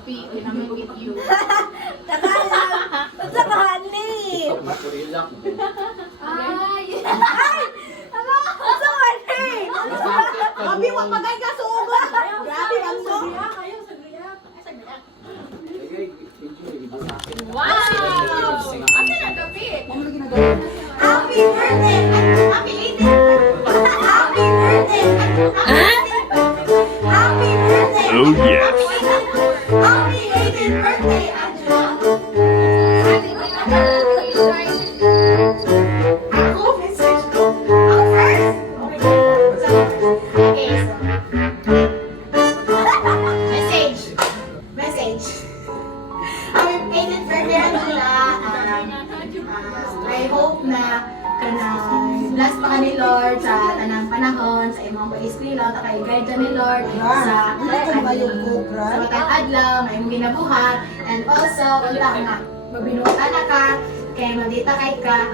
happy when I'm with you. Takalang! Sa kahani! Ay! Sa kahani! Abi, wag magay ka sa ugo. Grabe, ang so. Wow! Asa na gabi? Happy birthday! Happy 18th! Happy birthday! Happy birthday! Oh, yes. Happy 18th birthday, Angela! Ako, message ko. Ako first! Okay, message. Message. Happy 18th birthday, Angela. I hope na kanang bless pa ka ni Lord sa tanang panahon, sa imong paiskwela, ta kay guide ka ni Lord sa matang adlaw, may imong ginabuhat, and also, unta nga, mabinutan na ka, kay madita kay ka,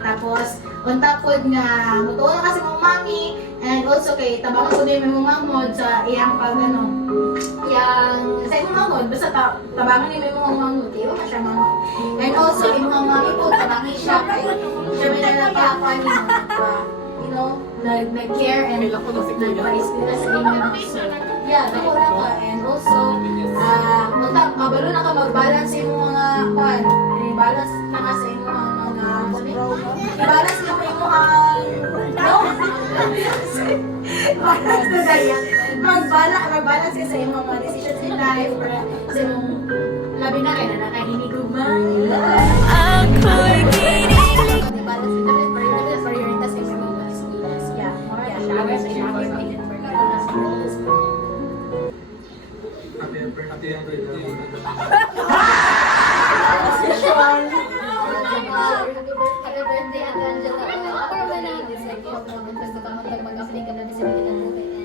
tapos, unta pod nga, mutuon na kasi mong mami, and also kay tabangan ko din mong mamod sa iyang pag, yang sa imong mamod, basta tabangan ni mong mamod, iwa ka siya mamod. And also, imong mami po, tabangan siya, siya may nalapakapan niyo, you know, nag-care and nag-advise nila sa inyo. Yeah, nakura ka. And also, kabalo na ka mag-balance sa imong mga kwan. I-balance na ka sa imong mga i-balance na mo imong no? Balance na daya. Mag-balance ka sa imong mga decisions in life or sa imong labi na kayo na nakahinigugman. Ako'y kinilig. Balance na kayo. Prioritas sa imong mga decisions. Yeah, more yeah, shower sa imong mga Happy birthday, Angela. Ako naman na this like tapos mag-apply ka na sa mga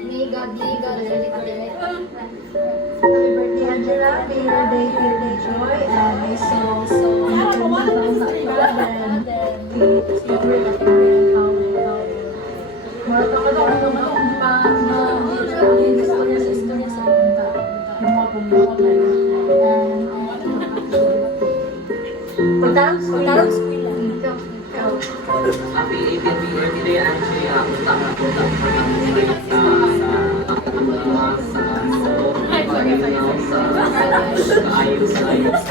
May God, really protect. Happy birthday, Angela. May your day joy. And I so Happy 18th birthday, Angela. Utang na utang pa kami ayos.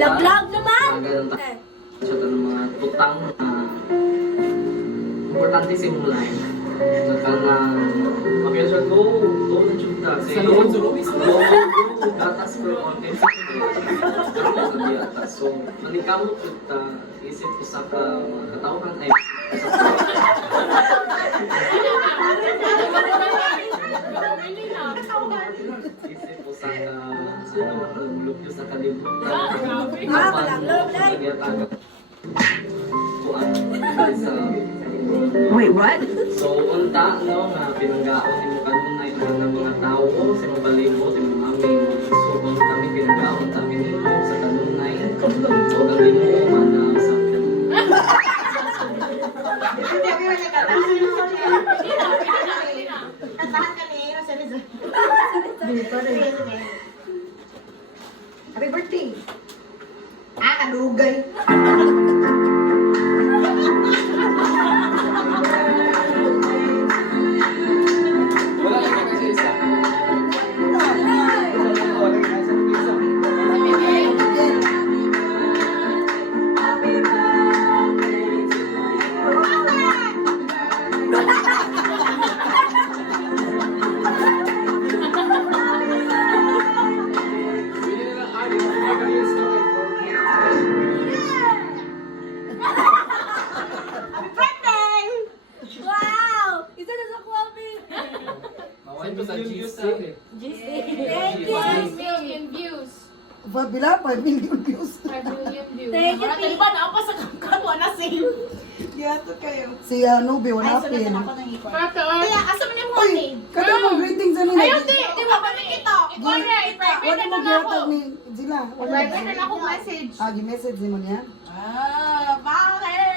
Laglag naman! Sa mga utang na importante sa imong life. Okay, so go na chuta. Sa loob, go. Gatas for content. So, manikamot chuta, isip ko sa mga katawhan ay isip ko sa ulog ko sa kalibutan. Wait, what? So, unta, no, nga pinanggaon ni mo kanunay ng mga tao sa mga palibot, yung mga mami, so, kami pinanggaon kami nimo sa kanunay. So, kami mo, mana, sa Happy birthday! Kadugay! Million views. Bila, 5 million views. 5 million views. Thank you, Marami ba na pa sa kamkan na save? Yato kayo. Si Nubi, wala pin. Kaya asa man yung Uy, money? kada mo greetings sa nila. Ayun di ba ba ito? I-private Wala na mo lang gyatag ako. ni Zila. Private na lang ako message. Gi-message mo niya. Bakit?